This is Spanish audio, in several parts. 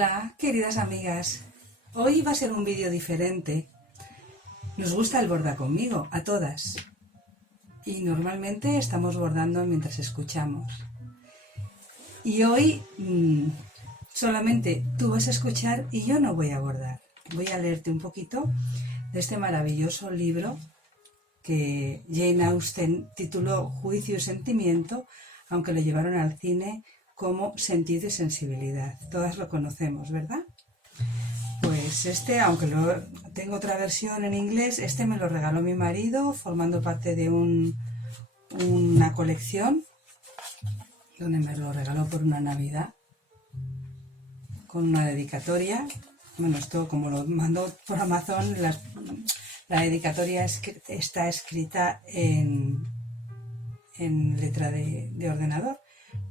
Hola, queridas amigas. Hoy va a ser un vídeo diferente. Nos gusta el borda conmigo, a todas. Y normalmente estamos bordando mientras escuchamos. Y hoy solamente tú vas a escuchar y yo no voy a bordar. Voy a leerte un poquito de este maravilloso libro que Jane Austen tituló Juicio y Sentimiento, aunque lo llevaron al cine como Sentido y Sensibilidad. Todas lo conocemos, ¿verdad? Pues aunque tengo otra versión en inglés, me lo regaló mi marido formando parte de una colección donde me lo regaló por una Navidad con una dedicatoria. Bueno, esto como lo mandó por Amazon, la dedicatoria está escrita en letra de ordenador,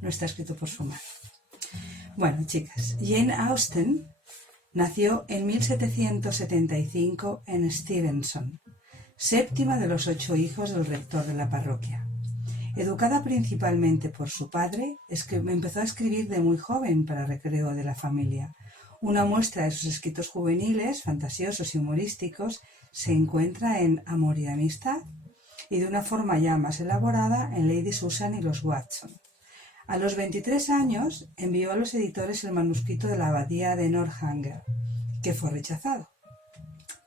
no está escrito por su mano. Bueno, chicas, Jane Austen nació en 1775 en Steventon, séptima de los 8 hijos del rector de la parroquia. Educada principalmente por su padre, empezó a escribir de muy joven para recreo de la familia. Una muestra de sus escritos juveniles, fantasiosos y humorísticos, se encuentra en Amor y Amistad, y de una forma ya más elaborada en Lady Susan y los Watson. A los 23 años envió a los editores el manuscrito de la abadía de Northanger, que fue rechazado.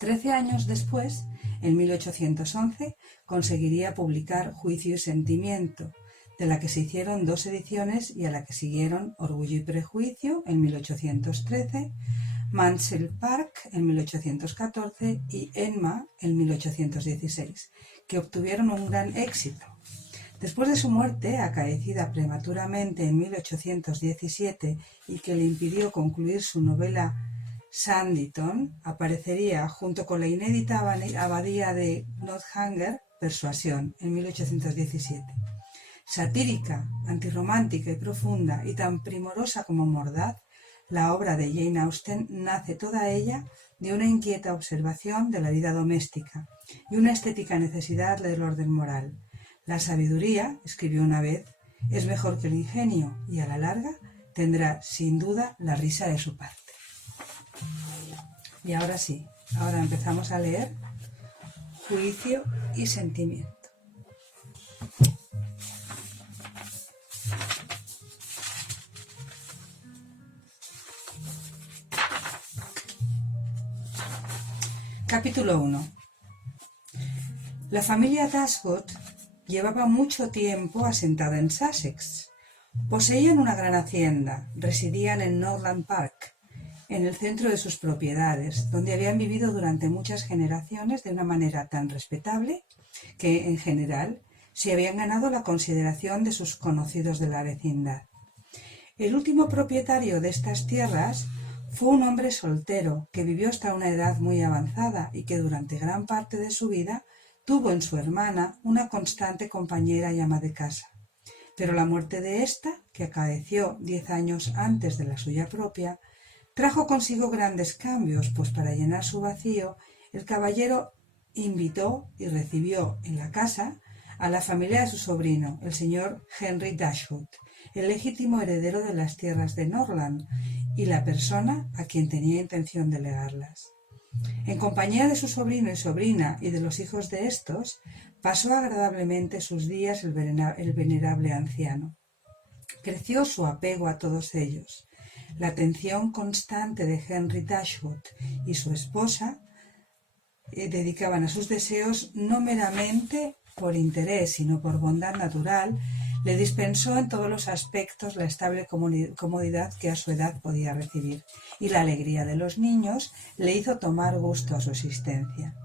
13 años después, en 1811, conseguiría publicar Juicio y Sentimiento, de la que se hicieron 2 ediciones y a la que siguieron Orgullo y Prejuicio en 1813, Mansell Park en 1814 y Emma en 1816, que obtuvieron un gran éxito. Después de su muerte, acaecida prematuramente en 1817 y que le impidió concluir su novela Sanditon, aparecería junto con la inédita abadía de Northanger, Persuasión, en 1817. Satírica, antirromántica y profunda, y tan primorosa como mordaz, la obra de Jane Austen nace toda ella de una inquieta observación de la vida doméstica y una estética necesidad del orden moral. La sabiduría, escribió una vez, es mejor que el ingenio y a la larga tendrá sin duda la risa de su parte. Y ahora sí, ahora empezamos a leer Juicio y Sentimiento. Capítulo 1. La familia Dashwood llevaba mucho tiempo asentada en Sussex. Poseían una gran hacienda, residían en Norland Park, en el centro de sus propiedades, donde habían vivido durante muchas generaciones de una manera tan respetable que, en general, se habían ganado la consideración de sus conocidos de la vecindad. El último propietario de estas tierras fue un hombre soltero que vivió hasta una edad muy avanzada y que durante gran parte de su vida tuvo en su hermana una constante compañera y ama de casa. Pero la muerte de ésta, que acaeció 10 años antes de la suya propia, trajo consigo grandes cambios, pues para llenar su vacío, el caballero invitó y recibió en la casa a la familia de su sobrino, el señor Henry Dashwood, el legítimo heredero de las tierras de Norland y la persona a quien tenía intención de legarlas. En compañía de su sobrino y sobrina y de los hijos de estos, pasó agradablemente sus días el venerable anciano. Creció su apego a todos ellos. La atención constante de Henry Dashwood y su esposa dedicaban a sus deseos no meramente por interés, sino por bondad natural, le dispensó en todos los aspectos la estable comodidad que a su edad podía recibir, y la alegría de los niños le hizo tomar gusto a su existencia.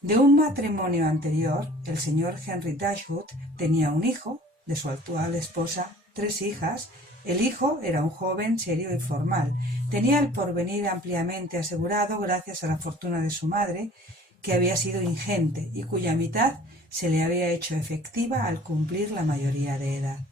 De un matrimonio anterior, el señor Henry Dashwood tenía un hijo, de su actual esposa 3 hijas. El hijo era un joven serio y formal. Tenía el porvenir ampliamente asegurado gracias a la fortuna de su madre, que había sido ingente y cuya mitad se le había hecho efectiva al cumplir la mayoría de edad.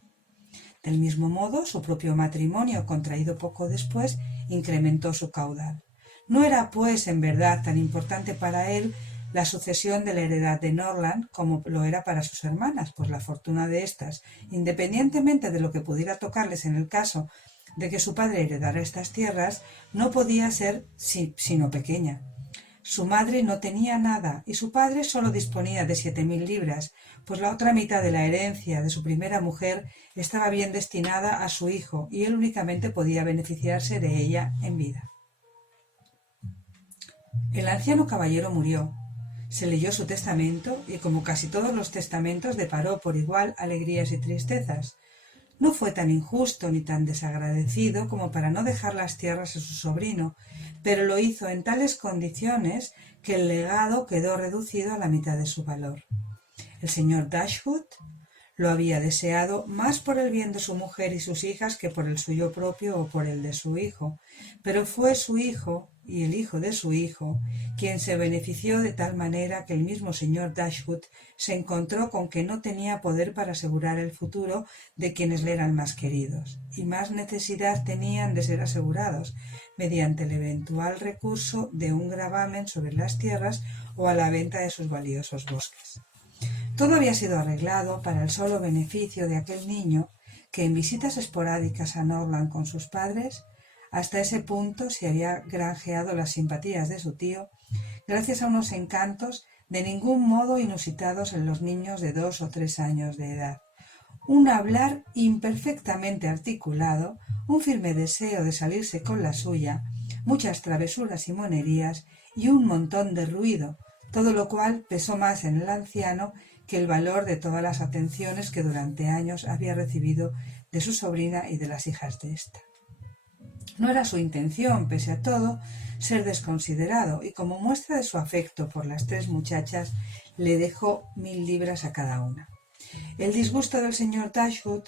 Del mismo modo, su propio matrimonio, contraído poco después, incrementó su caudal. No era, pues, en verdad tan importante para él la sucesión de la heredad de Norland como lo era para sus hermanas, pues la fortuna de éstas, independientemente de lo que pudiera tocarles en el caso de que su padre heredara estas tierras no podía ser sino pequeña. Su madre no tenía nada y su padre solo disponía de 7.000 libras, pues la otra mitad de la herencia de su primera mujer estaba bien destinada a su hijo y él únicamente podía beneficiarse de ella en vida. El anciano caballero murió. Se leyó su testamento y, como casi todos los testamentos, deparó por igual alegrías y tristezas. No fue tan injusto ni tan desagradecido como para no dejar las tierras a su sobrino, pero lo hizo en tales condiciones que el legado quedó reducido a la mitad de su valor. El señor Dashwood lo había deseado más por el bien de su mujer y sus hijas que por el suyo propio o por el de su hijo, pero fue su hijo y el hijo de su hijo quien se benefició de tal manera que el mismo señor Dashwood se encontró con que no tenía poder para asegurar el futuro de quienes le eran más queridos, y más necesidad tenían de ser asegurados mediante el eventual recurso de un gravamen sobre las tierras o a la venta de sus valiosos bosques. Todo había sido arreglado para el solo beneficio de aquel niño que en visitas esporádicas a Norland con sus padres, hasta ese punto se había granjeado las simpatías de su tío, gracias a unos encantos de ningún modo inusitados en los niños de 2 o 3 años de edad. Un hablar imperfectamente articulado, un firme deseo de salirse con la suya, muchas travesuras y monerías y un montón de ruido, todo lo cual pesó más en el anciano que el valor de todas las atenciones que durante años había recibido de su sobrina y de las hijas de ésta. No era su intención, pese a todo, ser desconsiderado, y como muestra de su afecto por las 3 muchachas, le dejó 1.000 libras a cada una. El disgusto del señor Dashwood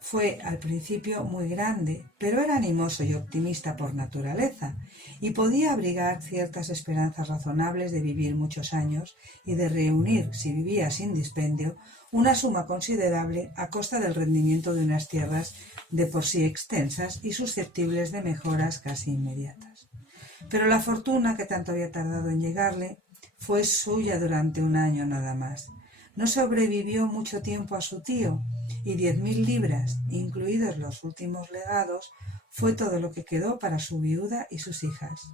fue al principio muy grande, pero era animoso y optimista por naturaleza, y podía abrigar ciertas esperanzas razonables de vivir muchos años y de reunir, si vivía sin dispendio, una suma considerable a costa del rendimiento de unas tierras de por sí extensas y susceptibles de mejoras casi inmediatas. Pero la fortuna que tanto había tardado en llegarle fue suya durante 1 año nada más. No sobrevivió mucho tiempo a su tío, y 10.000 libras, incluidos los últimos legados, fue todo lo que quedó para su viuda y sus hijas.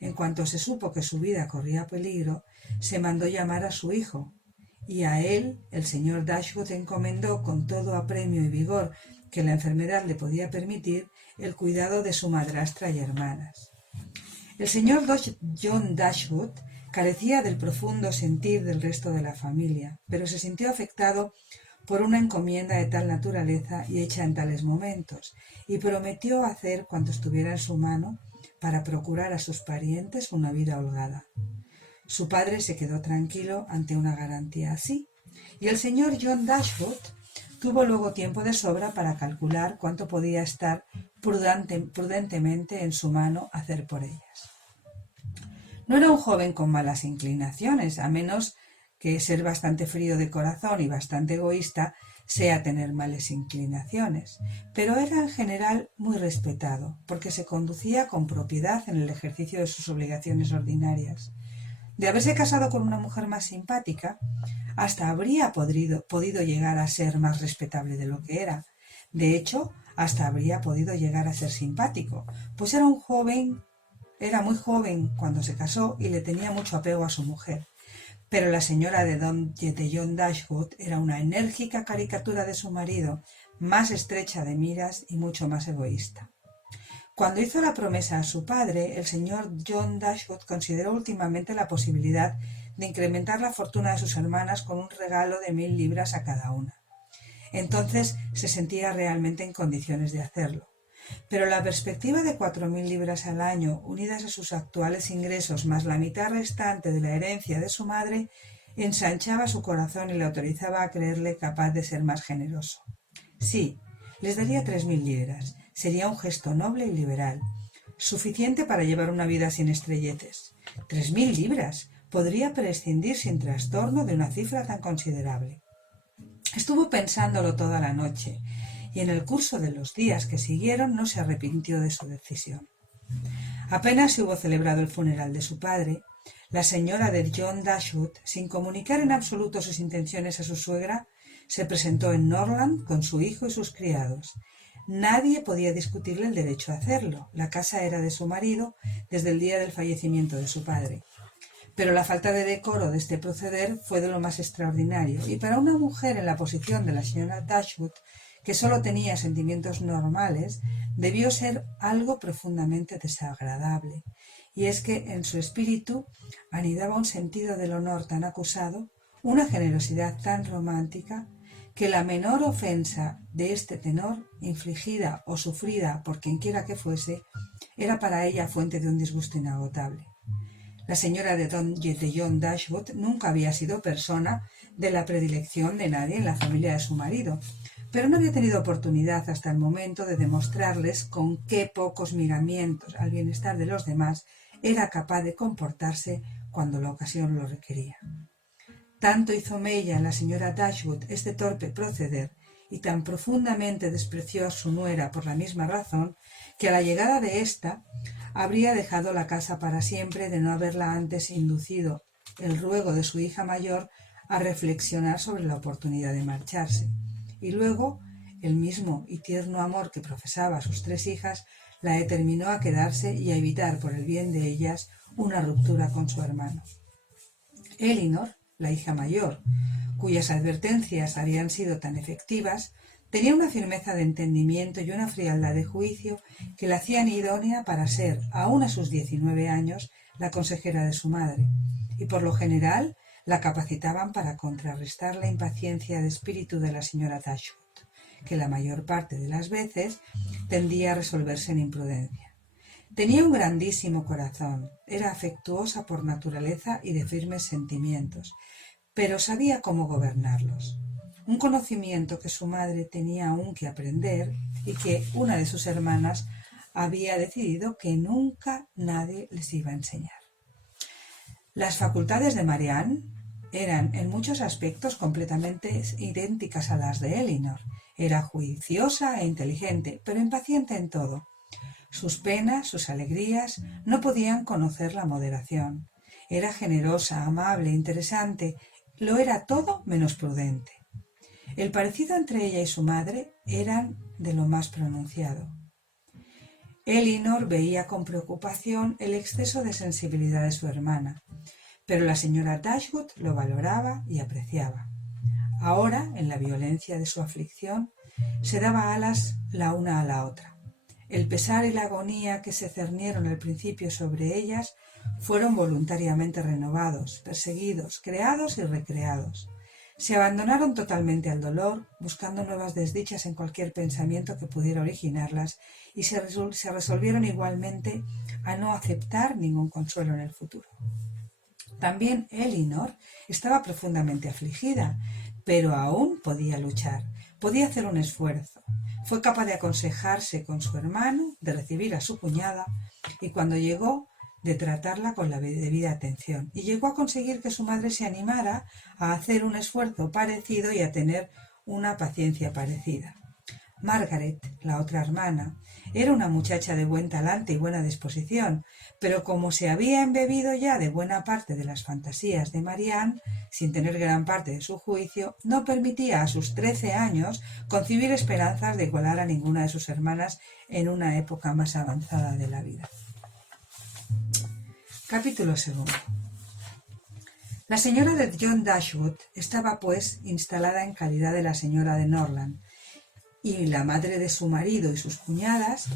En cuanto se supo que su vida corría peligro, se mandó llamar a su hijo, y a él el señor Dashwood encomendó con todo apremio y vigor que la enfermedad le podía permitir el cuidado de su madrastra y hermanas. El señor John Dashwood carecía del profundo sentir del resto de la familia, pero se sintió afectado por una encomienda de tal naturaleza y hecha en tales momentos, y prometió hacer cuanto estuviera en su mano para procurar a sus parientes una vida holgada. Su padre se quedó tranquilo ante una garantía así, y el señor John Dashwood tuvo luego tiempo de sobra para calcular cuánto podía estar prudentemente en su mano hacer por ellas. No era un joven con malas inclinaciones, a menos que ser bastante frío de corazón y bastante egoísta sea tener malas inclinaciones, pero era en general muy respetado, porque se conducía con propiedad en el ejercicio de sus obligaciones ordinarias. De haberse casado con una mujer más simpática, hasta habría podido llegar a ser más respetable de lo que era. De hecho, hasta habría podido llegar a ser simpático, pues era muy joven cuando se casó y le tenía mucho apego a su mujer. Pero la señora de John Dashwood era una enérgica caricatura de su marido, más estrecha de miras y mucho más egoísta. Cuando hizo la promesa a su padre, el señor John Dashwood consideró últimamente la posibilidad de incrementar la fortuna de sus hermanas con un regalo de 1.000 libras a cada una. Entonces se sentía realmente en condiciones de hacerlo. Pero la perspectiva de 4.000 libras al año, unidas a sus actuales ingresos más la mitad restante de la herencia de su madre, ensanchaba su corazón y le autorizaba a creerle capaz de ser más generoso. Sí, les daría 3.000 libras. Sería un gesto noble y liberal, suficiente para llevar una vida sin estrelleces. 3.000 libras. Podría prescindir sin trastorno de una cifra tan considerable. Estuvo pensándolo toda la noche, y en el curso de los días que siguieron no se arrepintió de su decisión. Apenas se hubo celebrado el funeral de su padre, la señora de John Dashwood, sin comunicar en absoluto sus intenciones a su suegra, se presentó en Norland con su hijo y sus criados. Nadie podía discutirle el derecho a hacerlo. La casa era de su marido desde el día del fallecimiento de su padre. Pero la falta de decoro de este proceder fue de lo más extraordinario, y para una mujer en la posición de la señora Dashwood, que solo tenía sentimientos normales, debió ser algo profundamente desagradable. Y es que en su espíritu anidaba un sentido del honor tan acusado, una generosidad tan romántica, que la menor ofensa de este tenor, infligida o sufrida por quienquiera que fuese, era para ella fuente de un disgusto inagotable. La señora de John Dashwood nunca había sido persona de la predilección de nadie en la familia de su marido, pero no había tenido oportunidad hasta el momento de demostrarles con qué pocos miramientos al bienestar de los demás era capaz de comportarse cuando la ocasión lo requería. Tanto hizo mella en la señora Dashwood este torpe proceder y tan profundamente despreció a su nuera por la misma razón, que a la llegada de ésta habría dejado la casa para siempre de no haberla antes inducido el ruego de su hija mayor a reflexionar sobre la oportunidad de marcharse. Y luego el mismo y tierno amor que profesaba a sus 3 hijas la determinó a quedarse y a evitar por el bien de ellas una ruptura con su hermano. Elinor, la hija mayor, cuyas advertencias habían sido tan efectivas, tenía una firmeza de entendimiento y una frialdad de juicio que la hacían idónea para ser, aún a sus 19 años, la consejera de su madre, y por lo general la capacitaban para contrarrestar la impaciencia de espíritu de la señora Dashwood, que la mayor parte de las veces tendía a resolverse en imprudencia. Tenía un grandísimo corazón, era afectuosa por naturaleza y de firmes sentimientos, pero sabía cómo gobernarlos. Un conocimiento que su madre tenía aún que aprender y que una de sus hermanas había decidido que nunca nadie les iba a enseñar. Las facultades de Marianne eran en muchos aspectos completamente idénticas a las de Elinor. Era juiciosa e inteligente, pero impaciente en todo. Sus penas, sus alegrías, no podían conocer la moderación. Era generosa, amable, interesante, lo era todo menos prudente. El parecido entre ella y su madre eran de lo más pronunciado. Elinor veía con preocupación el exceso de sensibilidad de su hermana, pero la señora Dashwood lo valoraba y apreciaba. Ahora, en la violencia de su aflicción, se daba alas la una a la otra. El pesar y la agonía que se cernieron al principio sobre ellas fueron voluntariamente renovados, perseguidos, creados y recreados. Se abandonaron totalmente al dolor, buscando nuevas desdichas en cualquier pensamiento que pudiera originarlas, y se resolvieron igualmente a no aceptar ningún consuelo en el futuro. También Elinor estaba profundamente afligida, pero aún podía luchar, podía hacer un esfuerzo. Fue capaz de aconsejarse con su hermano, de recibir a su cuñada, y cuando llegó, de tratarla con la debida atención, y llegó a conseguir que su madre se animara a hacer un esfuerzo parecido y a tener una paciencia parecida. Margaret, la otra hermana, era una muchacha de buen talante y buena disposición, pero como se había embebido ya de buena parte de las fantasías de Marianne, sin tener gran parte de su juicio, no permitía a sus 13 años concebir esperanzas de igualar a ninguna de sus hermanas en una época más avanzada de la vida. Capítulo 2. La señora de John Dashwood estaba, pues, instalada en calidad de la señora de Norland, y la madre de su marido y sus cuñadas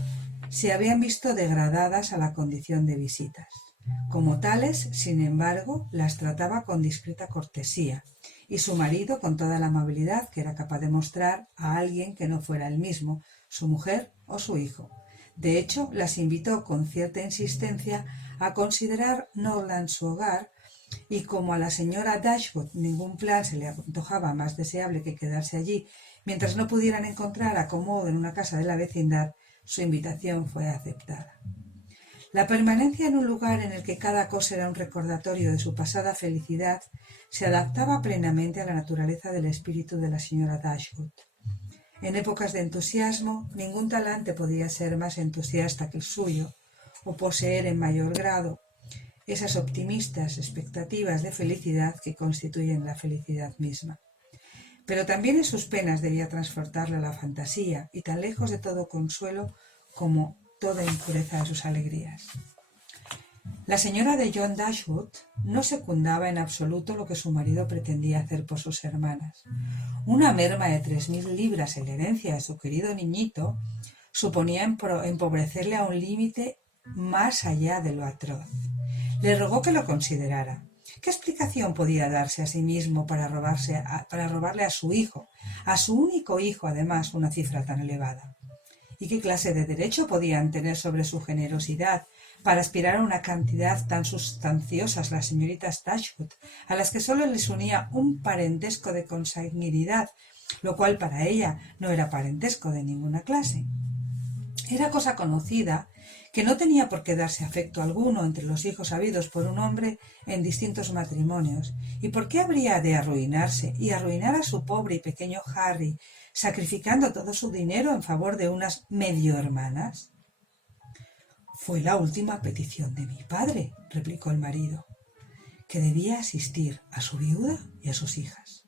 se habían visto degradadas a la condición de visitas. Como tales, sin embargo, las trataba con discreta cortesía, y su marido con toda la amabilidad que era capaz de mostrar a alguien que no fuera él mismo, su mujer o su hijo. De hecho, las invitó con cierta insistencia a considerar Norland su hogar, y como a la señora Dashwood ningún plan se le antojaba más deseable que quedarse allí mientras no pudieran encontrar acomodo en una casa de la vecindad, su invitación fue aceptada. La permanencia en un lugar en el que cada cosa era un recordatorio de su pasada felicidad se adaptaba plenamente a la naturaleza del espíritu de la señora Dashwood. En épocas de entusiasmo, ningún talante podía ser más entusiasta que el suyo, o poseer en mayor grado esas optimistas expectativas de felicidad que constituyen la felicidad misma. pero también en sus penas debía transportarle a la fantasía y tan lejos de todo consuelo como toda impureza de sus alegrías. La señora de John Dashwood no secundaba en absoluto lo que su marido pretendía hacer por sus hermanas. Una merma de 3.000 libras en la herencia de su querido niñito suponía empobrecerle a un límite más allá de lo atroz. Le rogó que lo considerara. ¿Qué explicación podía darse a sí mismo para robarle a su hijo, a su único hijo además, una cifra tan elevada? ¿Y qué clase de derecho podían tener sobre su generosidad para aspirar a una cantidad tan sustanciosa las señoritas Dashwood, a las que solo les unía un parentesco de consanguinidad, lo cual para ella no era parentesco de ninguna clase? Era cosa conocida que no tenía por qué darse afecto alguno entre los hijos habidos por un hombre en distintos matrimonios. ¿Y por qué habría de arruinarse y arruinar a su pobre y pequeño Harry, sacrificando todo su dinero en favor de unas medio hermanas? Fue la última petición de mi padre, replicó el marido, que debía asistir a su viuda y a sus hijas.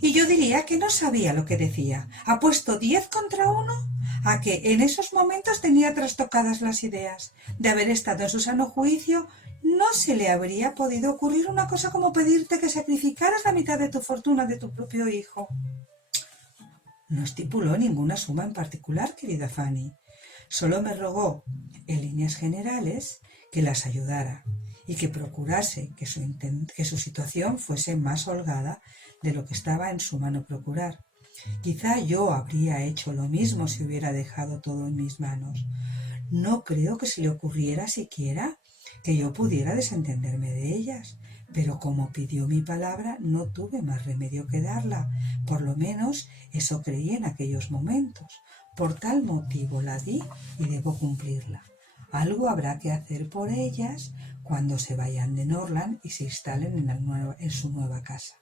Y yo diría que no sabía lo que decía. Ha puesto 10 contra 1 a que en esos momentos tenía trastocadas las ideas. De haber estado en su sano juicio, no se le habría podido ocurrir una cosa como pedirte que sacrificaras la mitad de tu fortuna de tu propio hijo. No estipuló ninguna suma en particular, querida Fanny. Solo me rogó, en líneas generales, que las ayudara y que procurase que su situación fuese más holgada de lo que estaba en su mano procurar. Quizá yo habría hecho lo mismo si hubiera dejado todo en mis manos. No creo que se le ocurriera siquiera que yo pudiera desentenderme de ellas, pero como pidió mi palabra no tuve más remedio que darla. Por lo menos eso creí en aquellos momentos. Por tal motivo la di y debo cumplirla. Algo habrá que hacer por ellas cuando se vayan de Norland y se instalen en su nueva casa.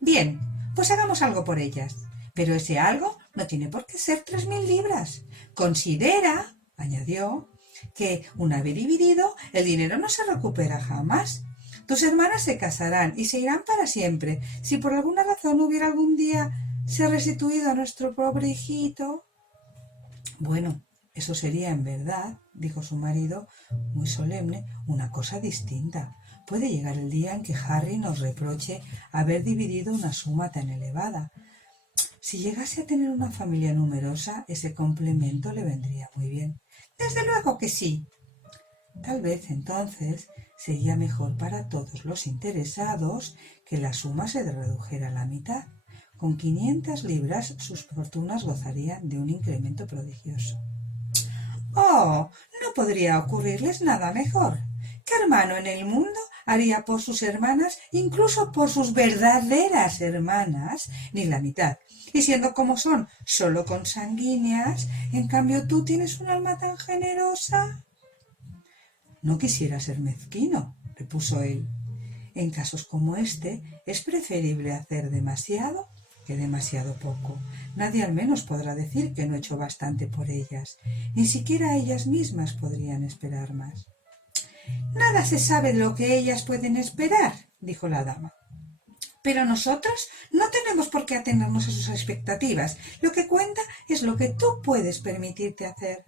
Bien, pues hagamos algo por ellas. Pero ese algo no tiene por qué ser 3.000 libras. Considera, añadió, que una vez dividido el dinero no se recupera jamás. Tus hermanas se casarán y se irán para siempre. Si por alguna razón hubiera algún día ser restituido a nuestro pobre hijito... Bueno, eso sería en verdad, dijo su marido, muy solemne, una cosa distinta. Puede llegar el día en que Harry nos reproche haber dividido una suma tan elevada. Si llegase a tener una familia numerosa, ese complemento le vendría muy bien. Desde luego que sí. Tal vez entonces sería mejor para todos los interesados que la suma se redujera a la mitad. Con 500 libras sus fortunas gozarían de un incremento prodigioso. ¡Oh! No podría ocurrirles nada mejor. ¿Qué hermano en el mundo haría por sus hermanas, incluso por sus verdaderas hermanas, ni la mitad? Y siendo como son, solo consanguíneas, en cambio tú tienes un alma tan generosa. No quisiera ser mezquino, repuso él. En casos como este es preferible hacer demasiado que demasiado poco. Nadie al menos podrá decir que no he hecho bastante por ellas. Ni siquiera ellas mismas podrían esperar más. Nada se sabe de lo que ellas pueden esperar, dijo la dama. Pero nosotros no tenemos por qué atenernos a sus expectativas. Lo que cuenta es lo que tú puedes permitirte hacer.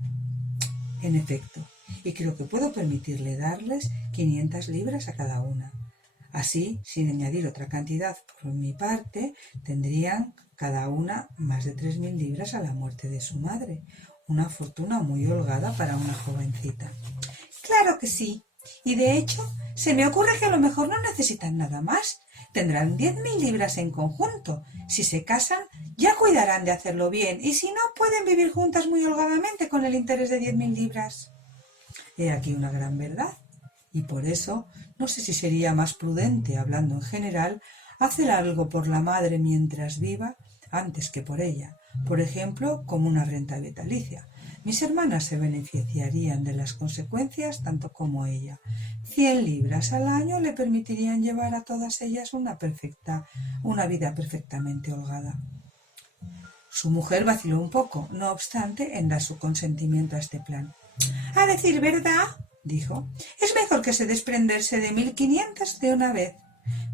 En efecto, y creo que puedo permitirle darles 500 libras a cada una. Así, sin añadir otra cantidad por mi parte, tendrían cada una más de 3.000 libras a la muerte de su madre. Una fortuna muy holgada para una jovencita. Claro que sí. Y de hecho, se me ocurre que a lo mejor no necesitan nada más. Tendrán 10.000 libras en conjunto. Si se casan, ya cuidarán de hacerlo bien. Y si no, pueden vivir juntas muy holgadamente con el interés de 10.000 libras. He aquí una gran verdad. Y por eso, no sé si sería más prudente, hablando en general, hacer algo por la madre mientras viva antes que por ella. Por ejemplo, como una renta vitalicia. Mis hermanas se beneficiarían de las consecuencias tanto como ella. 100 libras al año le permitirían llevar a todas ellas una vida perfectamente holgada. Su mujer vaciló un poco, no obstante, en dar su consentimiento a este plan. A decir verdad, dijo, es mejor que se desprenderse de 1.500 de una vez.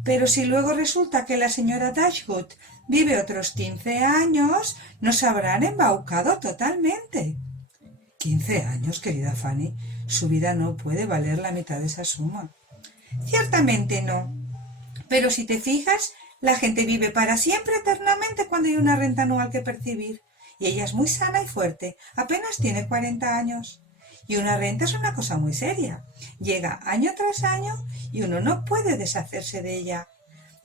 Pero si luego resulta que la señora Dashwood vive otros 15 años, nos habrán embaucado totalmente. 15 años, querida Fanny. Su vida no puede valer la mitad de esa suma. Ciertamente no. Pero si te fijas, la gente vive para siempre eternamente cuando hay una renta anual que percibir. Y ella es muy sana y fuerte. Apenas tiene 40 años. Y una renta es una cosa muy seria. Llega año tras año y uno no puede deshacerse de ella.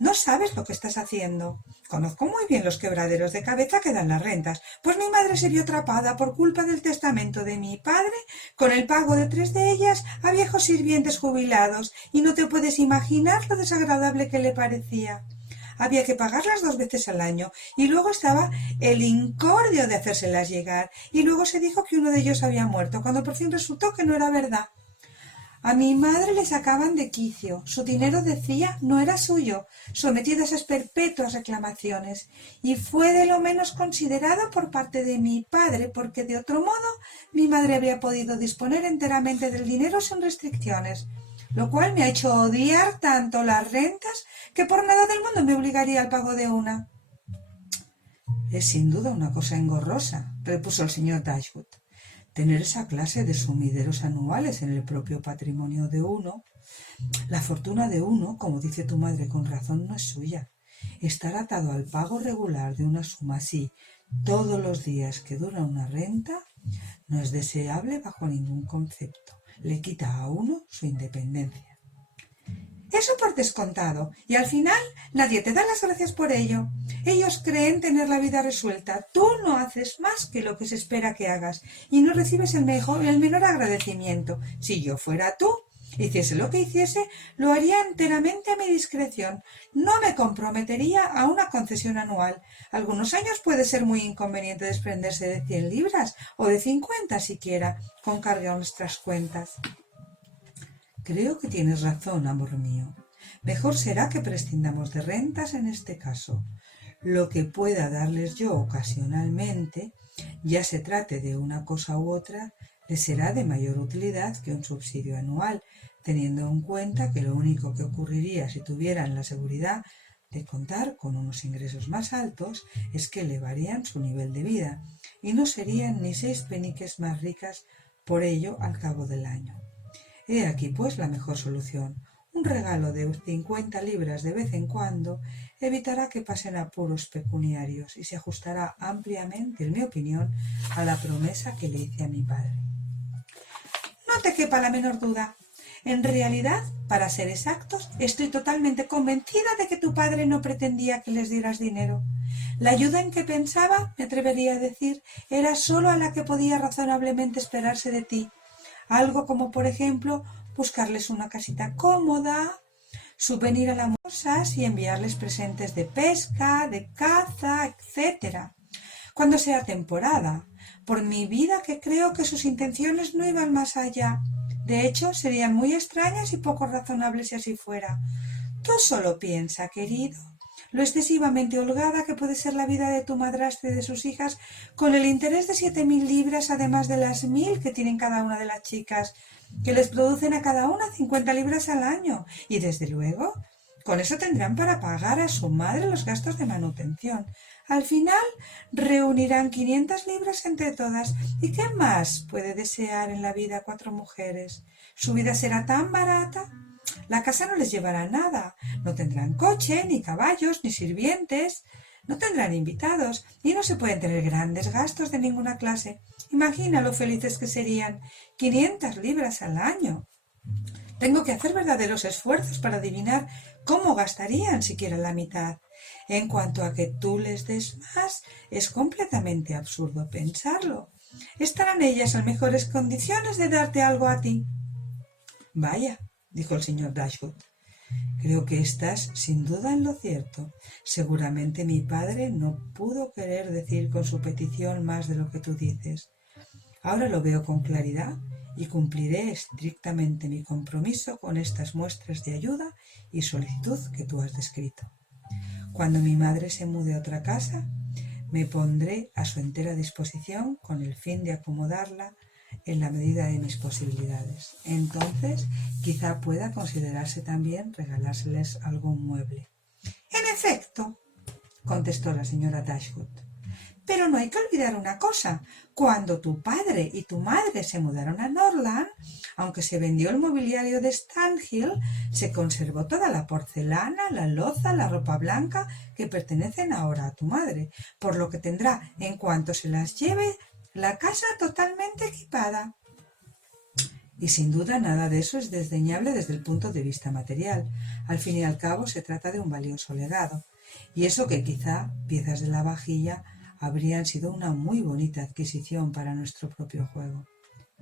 No sabes lo que estás haciendo. Conozco muy bien los quebraderos de cabeza que dan las rentas, pues mi madre se vio atrapada por culpa del testamento de mi padre con el pago de 3 de ellas a viejos sirvientes jubilados, y no te puedes imaginar lo desagradable que le parecía. Había que pagarlas 2 veces al año, y luego estaba el incordio de hacérselas llegar, y luego se dijo que uno de ellos había muerto, cuando por fin resultó que no era verdad. A mi madre le sacaban de quicio, su dinero, decía, no era suyo, sometido a esas perpetuas reclamaciones, y fue de lo menos considerado por parte de mi padre, porque de otro modo mi madre habría podido disponer enteramente del dinero sin restricciones, lo cual me ha hecho odiar tanto las rentas que por nada del mundo me obligaría al pago de una. Es sin duda una cosa engorrosa, repuso el señor Dashwood. Tener esa clase de sumideros anuales en el propio patrimonio de uno. La fortuna de uno, como dice tu madre con razón, no es suya. Estar atado al pago regular de una suma así todos los días que dura una renta no es deseable bajo ningún concepto. Le quita a uno su independencia. Eso por descontado, y al final nadie te da las gracias por ello. Ellos creen tener la vida resuelta. Tú no haces más que lo que se espera que hagas, y no recibes el menor agradecimiento. Si yo fuera tú, hiciese lo que hiciese, lo haría enteramente a mi discreción. No me comprometería a una concesión anual. Algunos años puede ser muy inconveniente desprenderse de 100 libras, o de 50 siquiera, con carga a nuestras cuentas. Creo que tienes razón, amor mío. Mejor será que prescindamos de rentas en este caso. Lo que pueda darles yo ocasionalmente, ya se trate de una cosa u otra, les será de mayor utilidad que un subsidio anual, teniendo en cuenta que lo único que ocurriría si tuvieran la seguridad de contar con unos ingresos más altos es que elevarían su nivel de vida, y no serían ni 6 peniques más ricas por ello al cabo del año. He aquí pues la mejor solución. Un regalo de 50 libras de vez en cuando evitará que pasen apuros pecuniarios y se ajustará ampliamente, en mi opinión, a la promesa que le hice a mi padre. No te quepa la menor duda. En realidad, para ser exactos, estoy totalmente convencida de que tu padre no pretendía que les dieras dinero. La ayuda en que pensaba, me atrevería a decir, era sólo a la que podía razonablemente esperarse de ti. Algo como, por ejemplo, buscarles una casita cómoda, subvenir a las cosas y enviarles presentes de pesca, de caza, etc. Cuando sea temporada. Por mi vida que creo que sus intenciones no iban más allá. De hecho, serían muy extrañas y poco razonables si así fuera. Tú solo piensa, querido, lo excesivamente holgada que puede ser la vida de tu madrastra y de sus hijas con el interés de 7.000 libras, además de las 1.000 que tienen cada una de las chicas, que les producen a cada una 50 libras al año. Y desde luego, con eso tendrán para pagar a su madre los gastos de manutención. Al final, reunirán 500 libras entre todas. ¿Y qué más puede desear en la vida 4 mujeres? Su vida será tan barata. La casa no les llevará nada, no tendrán coche, ni caballos, ni sirvientes, no tendrán invitados y no se pueden tener grandes gastos de ninguna clase. Imagina lo felices que serían, 500 libras al año. Tengo que hacer verdaderos esfuerzos para adivinar cómo gastarían siquiera la mitad. En cuanto a que tú les des más, es completamente absurdo pensarlo. Estarán ellas en mejores condiciones de darte algo a ti. Vaya, dijo el señor Dashwood. Creo que estás sin duda en lo cierto. Seguramente mi padre no pudo querer decir con su petición más de lo que tú dices. Ahora lo veo con claridad y cumpliré estrictamente mi compromiso con estas muestras de ayuda y solicitud que tú has descrito. Cuando mi madre se mude a otra casa, me pondré a su entera disposición con el fin de acomodarla en la medida de mis posibilidades. Entonces, quizá pueda considerarse también regalárseles algún mueble. En efecto, contestó la señora Dashwood. Pero no hay que olvidar una cosa. Cuando tu padre y tu madre se mudaron a Norland, aunque se vendió el mobiliario de Stanhill, se conservó toda la porcelana, la loza, la ropa blanca que pertenecen ahora a tu madre, por lo que tendrá, en cuanto se las lleve, la casa totalmente equipada. Y sin duda nada de eso es desdeñable desde el punto de vista material. Al fin y al cabo se trata de un valioso legado. Y eso que quizá piezas de la vajilla habrían sido una muy bonita adquisición para nuestro propio juego.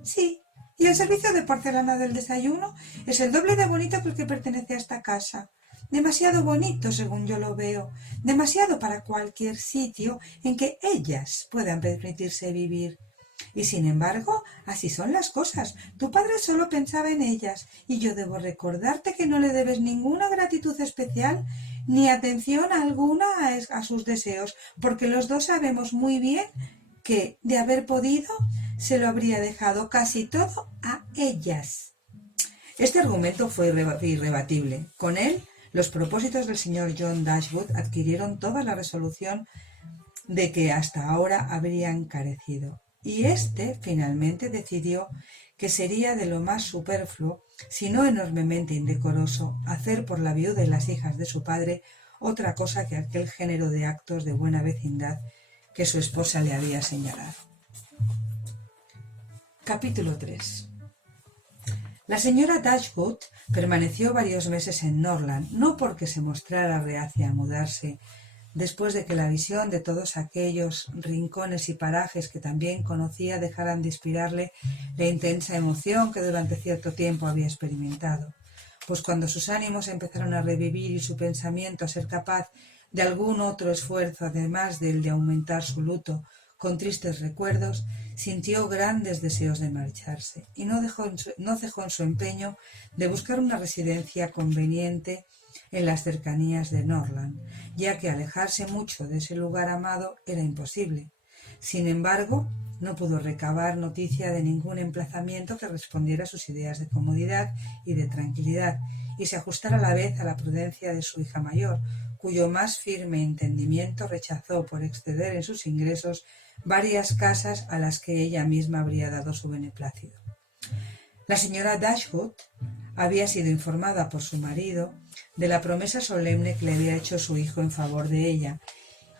Sí, y el servicio de porcelana del desayuno es el doble de bonito que el que pertenece a esta casa. Demasiado bonito, según yo lo veo, demasiado para cualquier sitio en que ellas puedan permitirse vivir. Y sin embargo, así son las cosas. Tu padre solo pensaba en ellas, y yo debo recordarte que no le debes ninguna gratitud especial ni atención alguna a sus deseos, porque los dos sabemos muy bien que, de haber podido, se lo habría dejado casi todo a ellas. Este argumento fue irrebatible. Con él, los propósitos del señor John Dashwood adquirieron toda la resolución de que hasta ahora habrían carecido. Y éste finalmente decidió que sería de lo más superfluo, si no enormemente indecoroso, hacer por la viuda y las hijas de su padre otra cosa que aquel género de actos de buena vecindad que su esposa le había señalado. Capítulo 3. La señora Dashwood permaneció varios meses en Norland, no porque se mostrara reacia a mudarse, después de que la visión de todos aquellos rincones y parajes que también conocía dejaran de inspirarle la intensa emoción que durante cierto tiempo había experimentado, pues cuando sus ánimos empezaron a revivir y su pensamiento a ser capaz de algún otro esfuerzo además del de aumentar su luto con tristes recuerdos, sintió grandes deseos de marcharse y no cejó en su empeño de buscar una residencia conveniente en las cercanías de Norland, ya que alejarse mucho de ese lugar amado era imposible. Sin embargo, no pudo recabar noticia de ningún emplazamiento que respondiera a sus ideas de comodidad y de tranquilidad, y se ajustara a la vez a la prudencia de su hija mayor, cuyo más firme entendimiento rechazó por exceder en sus ingresos varias casas a las que ella misma habría dado su beneplácito. La señora Dashwood había sido informada por su marido de la promesa solemne que le había hecho su hijo en favor de ella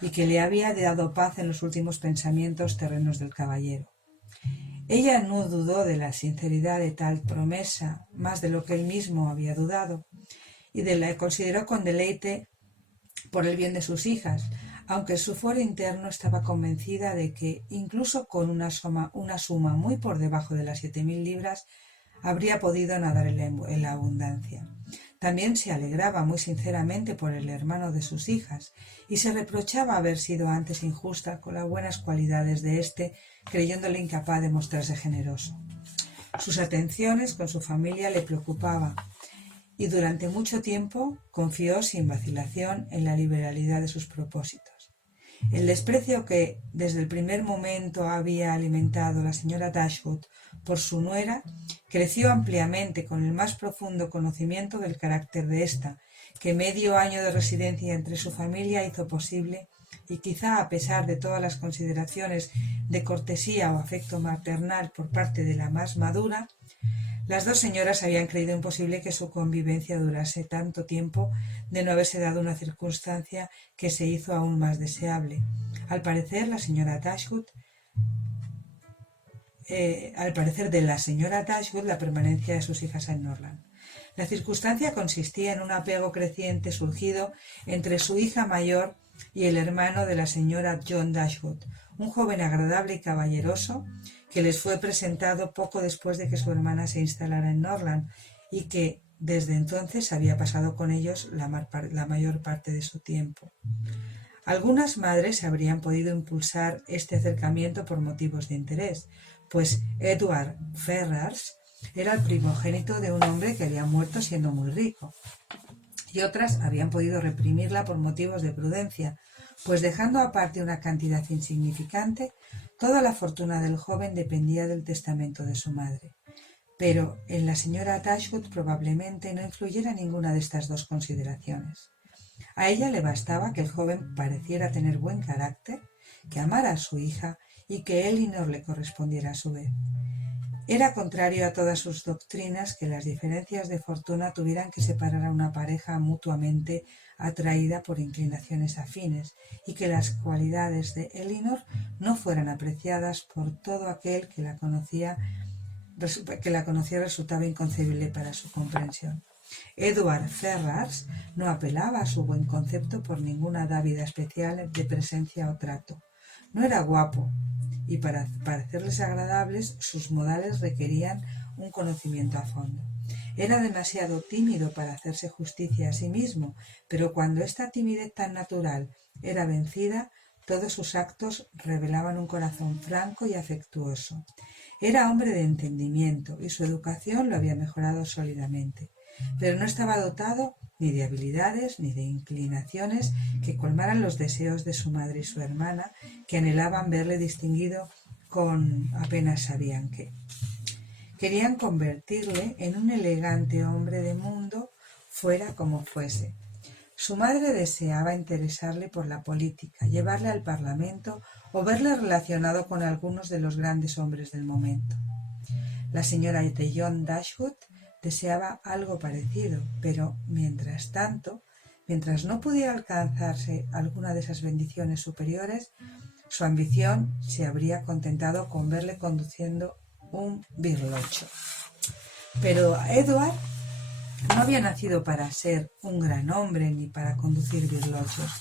y que le había dado paz en los últimos pensamientos terrenos del caballero. Ella no dudó de la sinceridad de tal promesa, más de lo que él mismo había dudado, y la consideró con deleite por el bien de sus hijas, aunque en su fuero interno estaba convencida de que, incluso con una suma muy por debajo de las 7.000 libras, habría podido nadar en la abundancia. También se alegraba muy sinceramente por el hermano de sus hijas y se reprochaba haber sido antes injusta con las buenas cualidades de éste, creyéndole incapaz de mostrarse generoso. Sus atenciones con su familia le preocupaban y durante mucho tiempo confió sin vacilación en la liberalidad de sus propósitos. El desprecio que desde el primer momento había alimentado la señora Dashwood por su nuera creció ampliamente con el más profundo conocimiento del carácter de ésta, que medio año de residencia entre su familia hizo posible, y quizá a pesar de todas las consideraciones de cortesía o afecto maternal por parte de la más madura, las dos señoras habían creído imposible que su convivencia durase tanto tiempo de no haberse dado una circunstancia que se hizo aún más deseable. Al parecer de la señora Dashwood, la permanencia de sus hijas en Norland. La circunstancia consistía en un apego creciente surgido entre su hija mayor y el hermano de la señora John Dashwood, un joven agradable y caballeroso, que les fue presentado poco después de que su hermana se instalara en Norland y que desde entonces había pasado con ellos la mayor parte de su tiempo. Algunas madres habrían podido impulsar este acercamiento por motivos de interés, pues Edward Ferrars era el primogénito de un hombre que había muerto siendo muy rico, y otras habían podido reprimirla por motivos de prudencia, pues dejando aparte una cantidad insignificante, toda la fortuna del joven dependía del testamento de su madre. Pero en la señora Dashwood probablemente no influyera ninguna de estas dos consideraciones. A ella le bastaba que el joven pareciera tener buen carácter, que amara a su hija y que Elinor le correspondiera a su vez. Era contrario a todas sus doctrinas que las diferencias de fortuna tuvieran que separar a una pareja mutuamente atraída por inclinaciones afines y que las cualidades de Elinor no fueran apreciadas por todo aquel que la conocía resultaba inconcebible para su comprensión. Edward Ferrars no apelaba a su buen concepto por ninguna dávida especial de presencia o trato. No era guapo, y para parecerles agradables sus modales requerían un conocimiento a fondo. Era demasiado tímido para hacerse justicia a sí mismo, pero cuando esta timidez tan natural era vencida, todos sus actos revelaban un corazón franco y afectuoso. Era hombre de entendimiento y su educación lo había mejorado sólidamente, pero no estaba dotado ni de habilidades ni de inclinaciones que colmaran los deseos de su madre y su hermana, que anhelaban verle distinguido con apenas sabían qué. Querían convertirle en un elegante hombre de mundo, fuera como fuese. Su madre deseaba interesarle por la política, llevarle al Parlamento o verle relacionado con algunos de los grandes hombres del momento. La señora de John Dashwood deseaba algo parecido, pero mientras no pudiera alcanzarse alguna de esas bendiciones superiores, su ambición se habría contentado con verle conduciendo un birlocho. Pero Edward no había nacido para ser un gran hombre ni para conducir birlochos.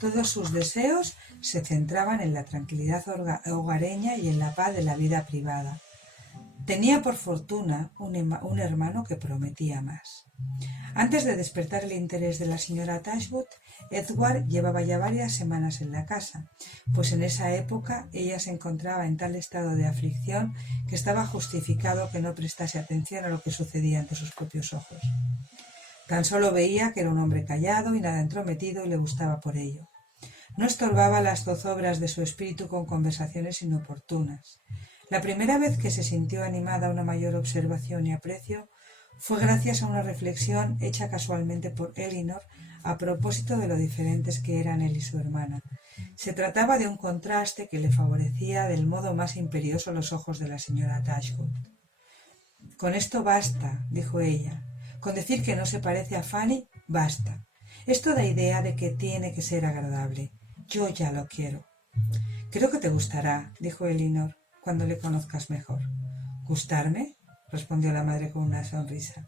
Todos sus deseos se centraban en la tranquilidad hogareña y en la paz de la vida privada. Tenía por fortuna un hermano que prometía más. Antes de despertar el interés de la señora Dashwood, Edward llevaba ya varias semanas en la casa, pues en esa época ella se encontraba en tal estado de aflicción que estaba justificado que no prestase atención a lo que sucedía ante sus propios ojos. Tan solo veía que era un hombre callado y nada entrometido y le gustaba por ello. No estorbaba las zozobras de su espíritu con conversaciones inoportunas. La primera vez que se sintió animada a una mayor observación y aprecio fue gracias a una reflexión hecha casualmente por Elinor a propósito de lo diferentes que eran él y su hermana. Se trataba de un contraste que le favorecía del modo más imperioso los ojos de la señora Dashwood. «Con esto basta», dijo ella. «Con decir que no se parece a Fanny, basta. Esto da idea de que tiene que ser agradable. Yo ya lo quiero». «Creo que te gustará», dijo Elinor, «cuando le conozcas mejor». «¿Gustarme?», respondió la madre con una sonrisa.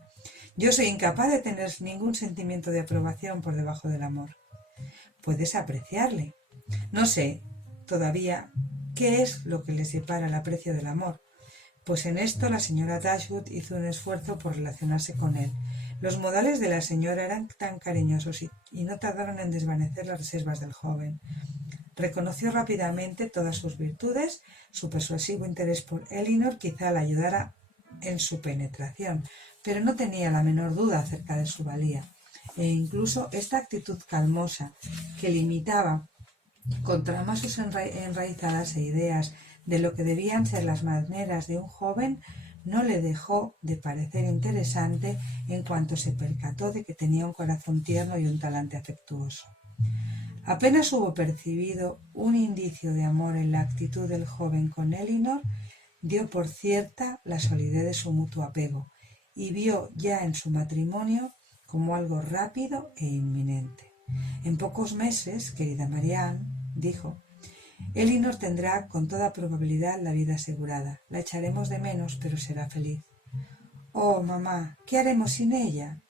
«Yo soy incapaz de tener ningún sentimiento de aprobación por debajo del amor». «Puedes apreciarle». «No sé, todavía, qué es lo que le separa el aprecio del amor». Pues en esto la señora Dashwood hizo un esfuerzo por relacionarse con él. Los modales de la señora eran tan cariñosos y no tardaron en desvanecer las reservas del joven. Reconoció rápidamente todas sus virtudes, su persuasivo interés por Elinor quizá la ayudara en su penetración, pero no tenía la menor duda acerca de su valía, e incluso esta actitud calmosa que limitaba con tramas sus enraizadas ideas de lo que debían ser las maneras de un joven, no le dejó de parecer interesante en cuanto se percató de que tenía un corazón tierno y un talante afectuoso. Apenas hubo percibido un indicio de amor en la actitud del joven con Elinor, dio por cierta la solidez de su mutuo apego y vio ya en su matrimonio como algo rápido e inminente. «En pocos meses, querida Marianne», dijo, «Elinor tendrá con toda probabilidad la vida asegurada. La echaremos de menos, pero será feliz». «Oh, mamá, ¿qué haremos sin ella?»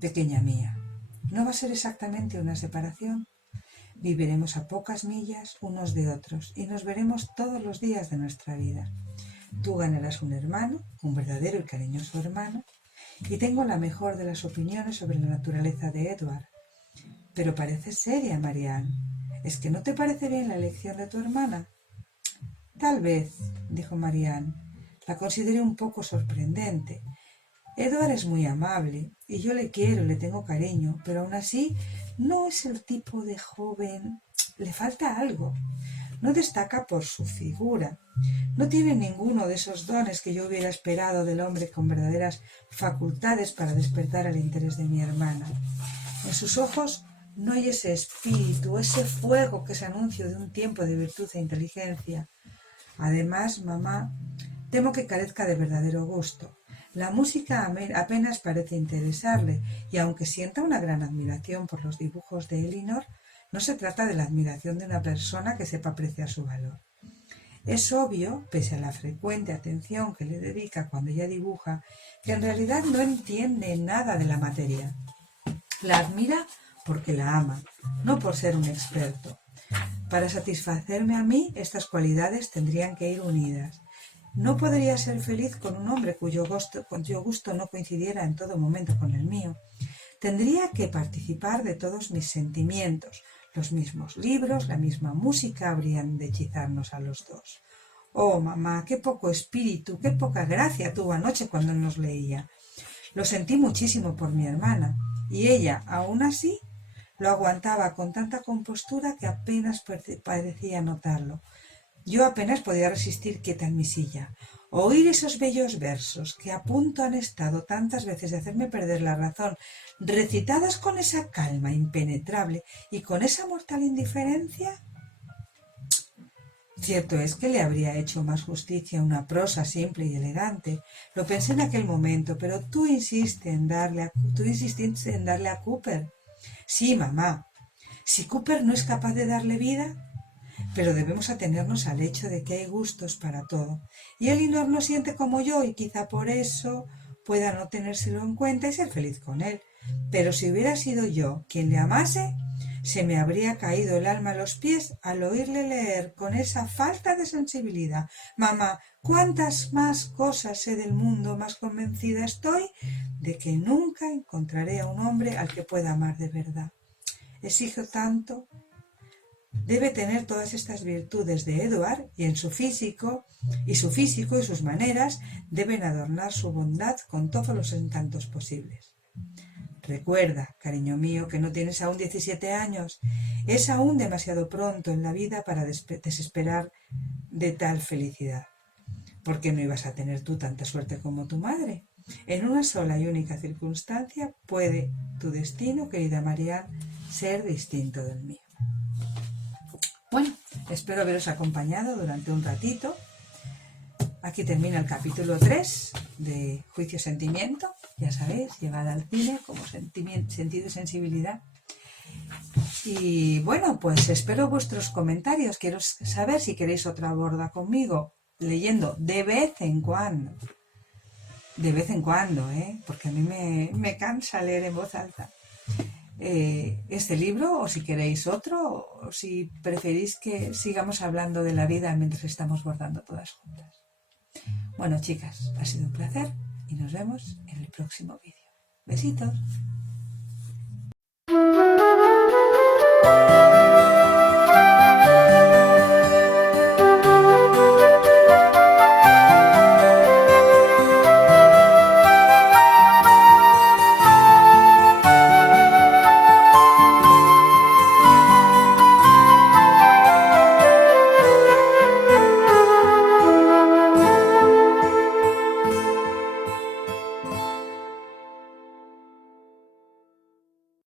«Pequeña mía, ¿no va a ser exactamente una separación? Viviremos a pocas millas unos de otros y nos veremos todos los días de nuestra vida. Tú ganarás un hermano, un verdadero y cariñoso hermano, y tengo la mejor de las opiniones sobre la naturaleza de Edward. Pero pareces seria, Marianne. ¿Es que no te parece bien la elección de tu hermana?» «Tal vez», dijo Marianne, «la consideré un poco sorprendente. Edward es muy amable, y yo le quiero y le tengo cariño, pero aún así no es el tipo de joven le falta algo. No destaca por su figura. No tiene ninguno de esos dones que yo hubiera esperado del hombre con verdaderas facultades para despertar el interés de mi hermana. En sus ojos no hay ese espíritu, ese fuego que es anuncio de un tiempo de virtud e inteligencia. Además, mamá, temo que carezca de verdadero gusto. La música apenas parece interesarle, y aunque sienta una gran admiración por los dibujos de Elinor, no se trata de la admiración de una persona que sepa apreciar su valor. Es obvio, pese a la frecuente atención que le dedica cuando ella dibuja, que en realidad no entiende nada de la materia. La admira porque la ama, no por ser un experto. Para satisfacerme a mí, estas cualidades tendrían que ir unidas. No podría ser feliz con un hombre cuyo gusto no coincidiera en todo momento con el mío. Tendría que participar de todos mis sentimientos. Los mismos libros, la misma música habrían de hechizarnos a los dos. Oh, mamá, qué poco espíritu, qué poca gracia tuvo anoche cuando nos leía. Lo sentí muchísimo por mi hermana, y ella, aún así, lo aguantaba con tanta compostura que apenas parecía notarlo. Yo apenas podía resistir quieta en mi silla. Oír esos bellos versos que a punto han estado tantas veces de hacerme perder la razón, recitadas con esa calma impenetrable y con esa mortal indiferencia. Cierto es que le habría hecho más justicia una prosa simple y elegante. Lo pensé en aquel momento, pero tú insististe en darle a Cooper. Sí, mamá. Si Cooper no es capaz de darle vida, pero debemos atenernos al hecho de que hay gustos para todo. Y Elinor lo siente como yo y quizá por eso pueda no tenérselo en cuenta y ser feliz con él. Pero si hubiera sido yo quien le amase, se me habría caído el alma a los pies al oírle leer con esa falta de sensibilidad. Mamá, cuántas más cosas sé del mundo, más convencida estoy de que nunca encontraré a un hombre al que pueda amar de verdad. Exijo tanto. Debe tener todas estas virtudes de Edward y su físico y sus maneras deben adornar su bondad con todos los encantos posibles. Recuerda, cariño mío, que no tienes aún 17 años. Es aún demasiado pronto en la vida para desesperar de tal felicidad. ¿Por qué no ibas a tener tú tanta suerte como tu madre? En una sola y única circunstancia puede tu destino, querida Marianne, ser distinto del mío. Bueno, espero haberos acompañado durante un ratito. Aquí termina el capítulo 3 de Juicio y Sentimiento. Ya sabéis, llevada al cine como sentido y sensibilidad. Y bueno, pues espero vuestros comentarios. Quiero saber si queréis otra borda conmigo, leyendo de vez en cuando. De vez en cuando, porque a mí me cansa leer en voz alta. Este libro, o si queréis otro, o si preferís que sigamos hablando de la vida mientras estamos bordando todas juntas. Bueno, chicas, ha sido un placer y nos vemos en el próximo vídeo. Besitos.